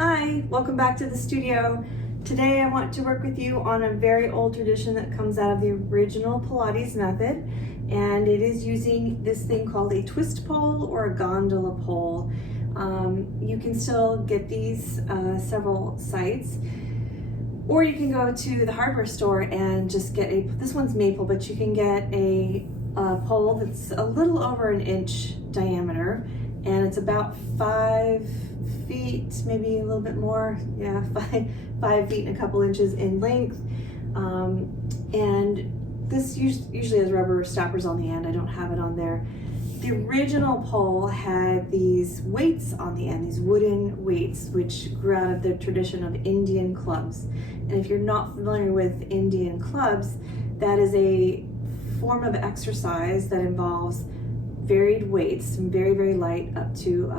Hi, welcome back to the studio. Today I want to work with you on a very old tradition that comes out of the original Pilates method, and it is using this thing called a twist pole or a gondola pole. You can still get these several sites, or you can go to the hardware store and just get this one's maple, but you can get a pole that's a little over an inch diameter, and it's about 5 feet, maybe a little bit more, yeah, 5 feet and a couple inches in length. And this usually has rubber stoppers on the end. I don't have it on there. The original pole had these weights on the end, these wooden weights, which grew out of the tradition of Indian clubs. And if you're not familiar with Indian clubs, that is a form of exercise that involves varied weights, from very, very light up to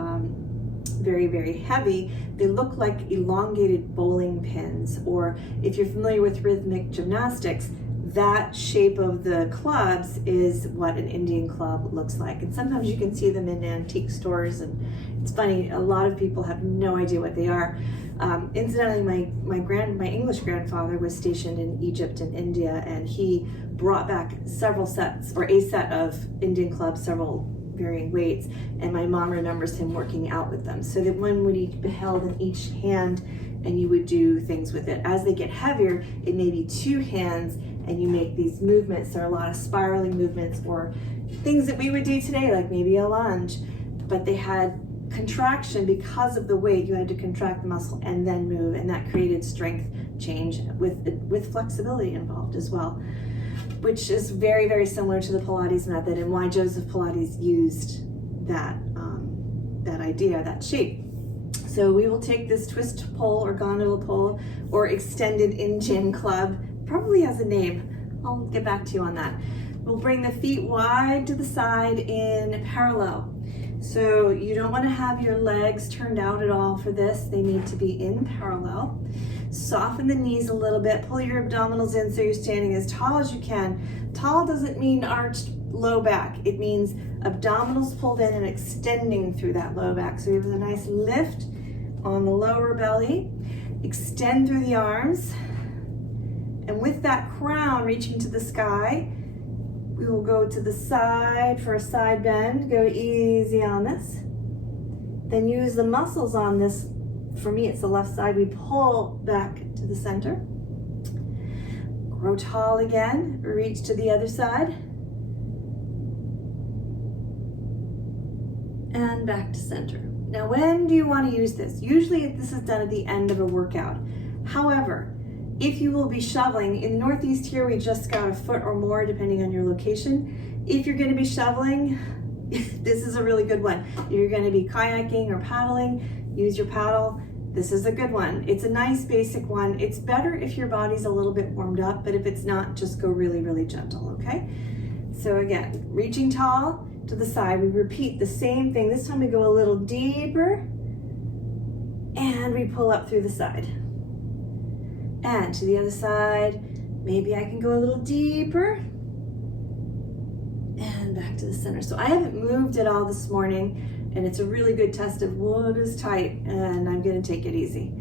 very, very heavy. They look like elongated bowling pins, or if you're familiar with rhythmic gymnastics, that shape of the clubs is what an Indian club looks like. And sometimes you can see them in antique stores, and it's funny, a lot of people have no idea what they are. Incidentally, my English grandfather was stationed in Egypt and India, and he brought back several sets, or a set of Indian clubs, several varying weights, and my mom remembers him working out with them, so that one would be held in each hand and you would do things with it. As they get heavier, it may be 2 hands and you make these movements. There are a lot of spiraling movements or things that we would do today, like maybe a lunge, but they had contraction because of the weight. You had to contract the muscle and then move, and that created strength change with flexibility involved as well, which is very, very similar to the Pilates method and why Joseph Pilates used that idea, that shape. So we will take this twist pole or gondola pole or extended Indian club, probably has a name. I'll get back to you on that. We'll bring the feet wide to the side in parallel. So you don't want to have your legs turned out at all for this. They need to be in parallel. Soften the knees a little bit. Pull your abdominals in so you're standing as tall as you can. Tall doesn't mean arched low back. It means abdominals pulled in and extending through that low back. So we have a nice lift on the lower belly. Extend through the arms. And with that crown reaching to the sky, we will go to the side for a side bend. Go easy on this. Then use the muscles on this. For me, it's the left side. We pull back to the center. Grow tall again. Reach to the other side. And back to center. Now, when do you want to use this? Usually this is done at the end of a workout. However, if you will be shoveling, in the Northeast here, we just got a foot or more depending on your location. If you're going to be shoveling, this is a really good one. If you're going to be kayaking or paddling, use your paddle. This is a good one. It's a nice basic one. It's better if your body's a little bit warmed up, but if it's not, just go really, really gentle, okay? So again, reaching tall to the side, we repeat the same thing. This time we go a little deeper and we pull up through the side. And to the other side, maybe I can go a little deeper and back to the center. So I haven't moved at all this morning, and it's a really good test of what is tight, and I'm gonna take it easy.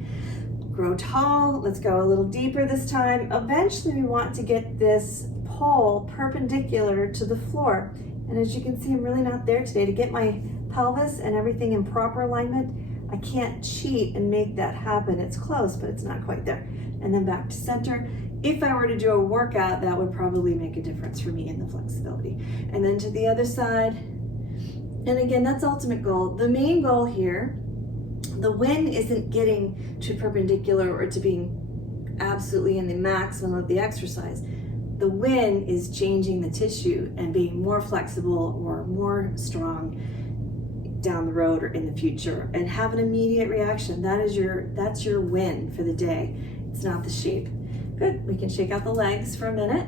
Grow tall, let's go a little deeper this time. Eventually we want to get this pole perpendicular to the floor. And as you can see, I'm really not there today. To get my pelvis and everything in proper alignment, I can't cheat and make that happen. It's close, but it's not quite there. And then back to center. If I were to do a workout, that would probably make a difference for me in the flexibility. And then to the other side. And again, that's ultimate goal. The main goal here, the win isn't getting to perpendicular or to being absolutely in the maximum of the exercise. The win is changing the tissue and being more flexible or more strong down the road or in the future, and have an immediate reaction. That's your win for the day. It's not the shape. Good, we can shake out the legs for a minute.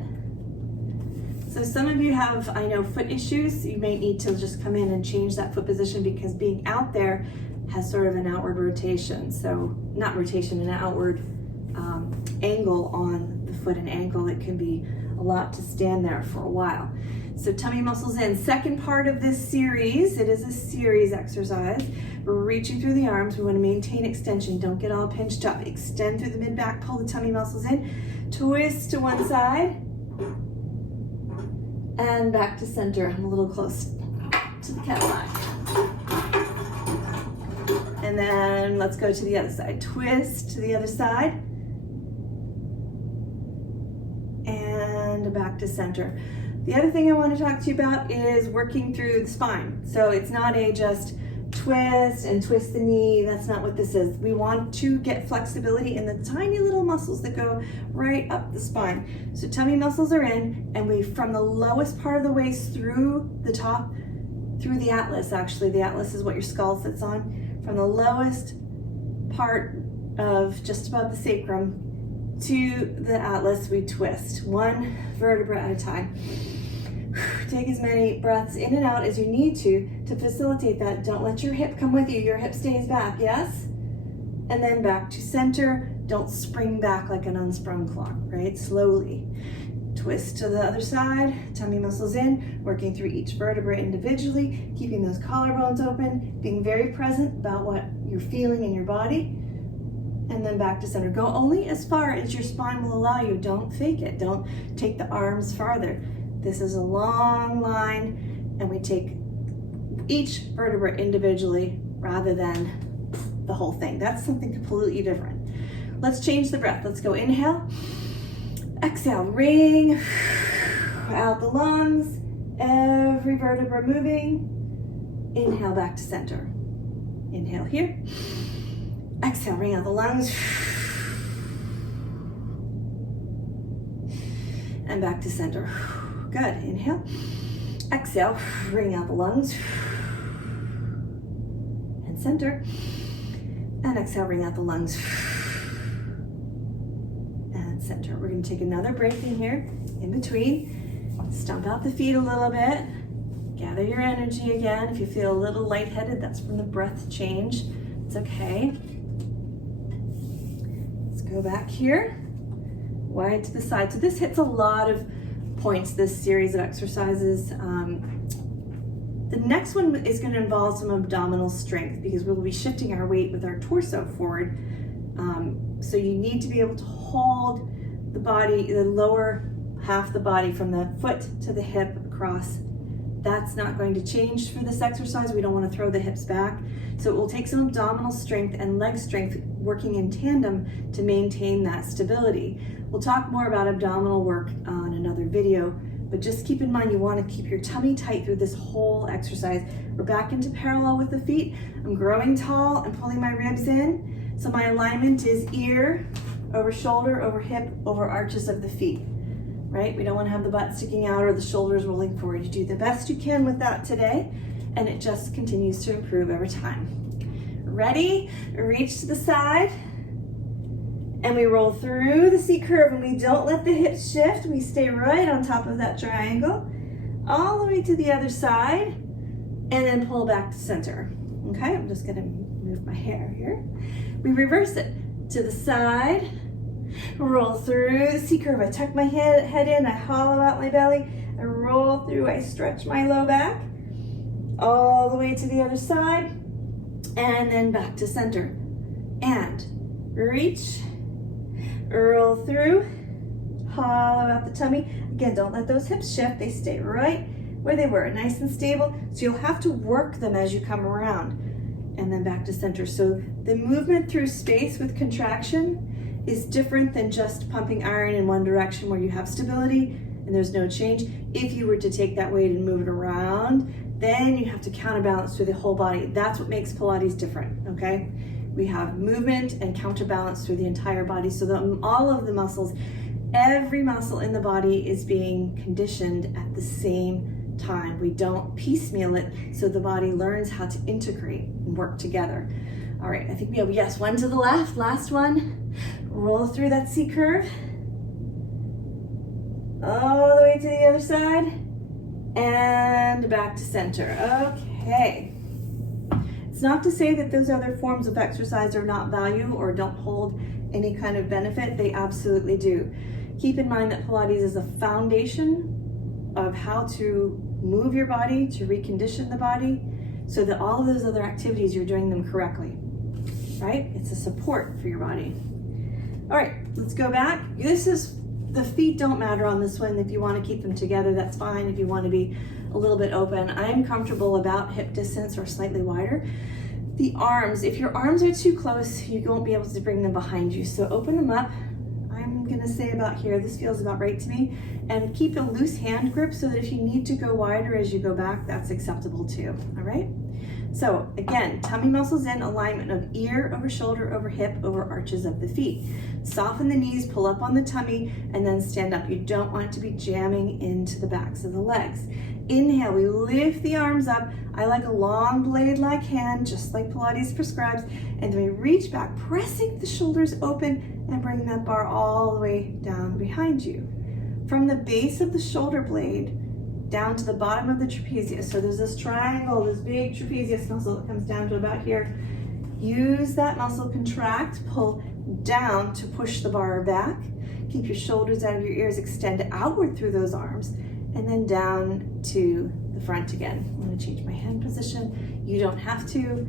So some of you have, I know, foot issues. You may need to just come in and change that foot position, because being out there has sort of an outward rotation. So not rotation, an outward angle on the foot and ankle. It can be a lot to stand there for a while. So tummy muscles in. Second part of this series, it is a series exercise. We're reaching through the arms. We want to maintain extension. Don't get all pinched up. Extend through the mid-back, pull the tummy muscles in. Twist to one side. And back to center. I'm a little close to the Cadillac. And then let's go to the other side. Twist to the other side. And back to center. The other thing I want to talk to you about is working through the spine. So it's not a just twist and twist the knee. That's not what this is. We want to get flexibility in the tiny little muscles that go right up the spine. So tummy muscles are in, and we, from the lowest part of the waist through the top, through the atlas, actually. The atlas is what your skull sits on. From the lowest part of just above the sacrum to the atlas, we twist one vertebra at a time. Take as many breaths in and out as you need to facilitate that. Don't let your hip come with you. Your hip stays back, yes? And then back to center. Don't spring back like an unsprung clock, right? Slowly. Twist to the other side, tummy muscles in, working through each vertebra individually, keeping those collarbones open, being very present about what you're feeling in your body. And then back to center. Go only as far as your spine will allow you. Don't fake it. Don't take the arms farther. This is a long line, and we take each vertebra individually rather than the whole thing. That's something completely different. Let's change the breath. Let's go inhale, exhale, ring out the lungs, every vertebra moving. Inhale back to center. Inhale here. Exhale, ring out the lungs. And back to center. Good. Inhale. Exhale, ring out the lungs. And center. And exhale, ring out the lungs. And center. We're going to take another break in here, in between. Stomp out the feet a little bit. Gather your energy again. If you feel a little lightheaded, that's from the breath change. It's okay. Go back here, wide to the side. So this hits a lot of points, this series of exercises. The next one is going to involve some abdominal strength because we'll be shifting our weight with our torso forward. So you need to be able to hold the body, the lower half of the body from the foot to the hip across. That's not going to change for this exercise. We don't want to throw the hips back. So it will take some abdominal strength and leg strength working in tandem to maintain that stability. We'll talk more about abdominal work on another video, but just keep in mind you want to keep your tummy tight through this whole exercise. We're back into parallel with the feet. I'm growing tall and pulling my ribs in. So my alignment is ear, over shoulder, over hip, over arches of the feet. Right? We don't want to have the butt sticking out or the shoulders rolling forward. You do the best you can with that today, and it just continues to improve over time. Ready? Reach to the side, and we roll through the C curve, and we don't let the hips shift. We stay right on top of that triangle, all the way to the other side, and then pull back to center. Okay, I'm just gonna move my hair here. We reverse it to the side, roll through the C curve. I tuck my head in, I hollow out my belly, I roll through, I stretch my low back, all the way to the other side, and then back to center. And reach, roll through, hollow out the tummy. Again, don't let those hips shift, they stay right where they were, nice and stable. So you'll have to work them as you come around, and then back to center. So the movement through space with contraction is different than just pumping iron in one direction where you have stability and there's no change. If you were to take that weight and move it around, then you have to counterbalance through the whole body. That's what makes Pilates different, okay? We have movement and counterbalance through the entire body so that all of the muscles, every muscle in the body is being conditioned at the same time. We don't piecemeal it so the body learns how to integrate and work together. All right, I think we have, yes, one to the left, last one. Roll through that C curve. All the way to the other side. And back to center. Okay. It's not to say that those other forms of exercise are not value or don't hold any kind of benefit. They absolutely do. Keep in mind that Pilates is a foundation of how to move your body, to recondition the body, so that all of those other activities, you're doing them correctly, right? It's a support for your body. All right, let's go back. The feet don't matter on this one. If you want to keep them together, that's fine. If you want to be a little bit open, I'm comfortable about hip distance or slightly wider. The arms, if your arms are too close, you won't be able to bring them behind you. So open them up. I'm gonna say about here, this feels about right to me. And keep a loose hand grip so that if you need to go wider as you go back, that's acceptable too, all right? So again, tummy muscles in, alignment of ear over shoulder over hip over arches of the feet. Soften the knees, pull up on the tummy, and then stand up. You don't want it to be jamming into the backs of the legs. Inhale, we lift the arms up. I like a long blade-like hand, just like Pilates prescribes. And then we reach back, pressing the shoulders open and bring that bar all the way down behind you. From the base of the shoulder blade down to the bottom of the trapezius. So there's this triangle, this big trapezius muscle that comes down to about here. Use that muscle, contract, pull down to push the bar back. Keep your shoulders out of your ears, extend outward through those arms, and then down to the front again. I'm gonna change my hand position. You don't have to.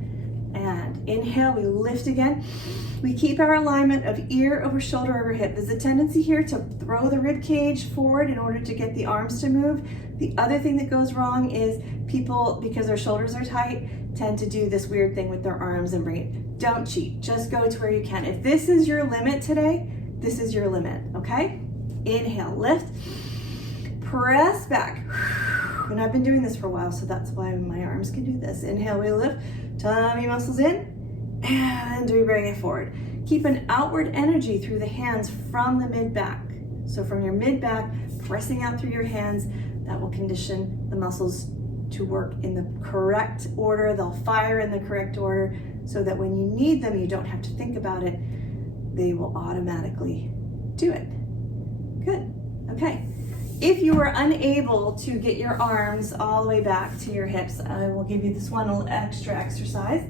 And inhale, we lift again. We keep our alignment of ear over shoulder over hip. There's a tendency here to throw the rib cage forward in order to get the arms to move. The other thing that goes wrong is people, because their shoulders are tight, tend to do this weird thing with their arms and bring it. Don't cheat, just go to where you can. If this is your limit today, this is your limit, okay? Inhale, lift, press back. And I've been doing this for a while, so that's why my arms can do this. Inhale, we lift, tummy muscles in, and we bring it forward. Keep an outward energy through the hands from the mid-back. So from your mid-back, pressing out through your hands, that will condition the muscles to work in the correct order. They'll fire in the correct order so that when you need them, you don't have to think about it. They will automatically do it. Good, okay. If you are unable to get your arms all the way back to your hips, I will give you this one little extra exercise.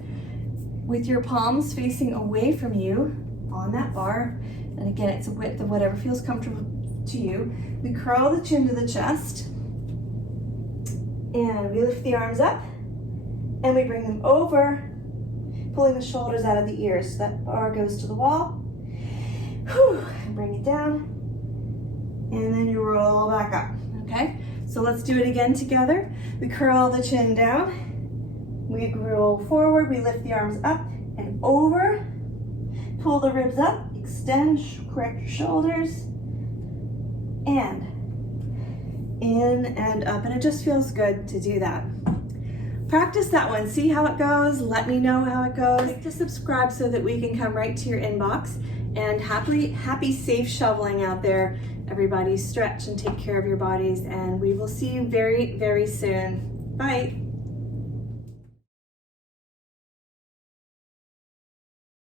With your palms facing away from you on that bar, and again, it's a width of whatever feels comfortable to you. We curl the chin to the chest, and we lift the arms up, and we bring them over, pulling the shoulders out of the ears. So that bar goes to the wall. Whew, and bring it down. And then you roll back up, okay? So let's do it again together. We curl the chin down. We roll forward, we lift the arms up and over. Pull the ribs up, extend, correct your shoulders. And in and up, and it just feels good to do that. Practice that one, see how it goes, let me know how it goes. Click to subscribe so that we can come right to your inbox. And happy safe shoveling out there. Everybody stretch and take care of your bodies, and we will see you very, very soon. Bye.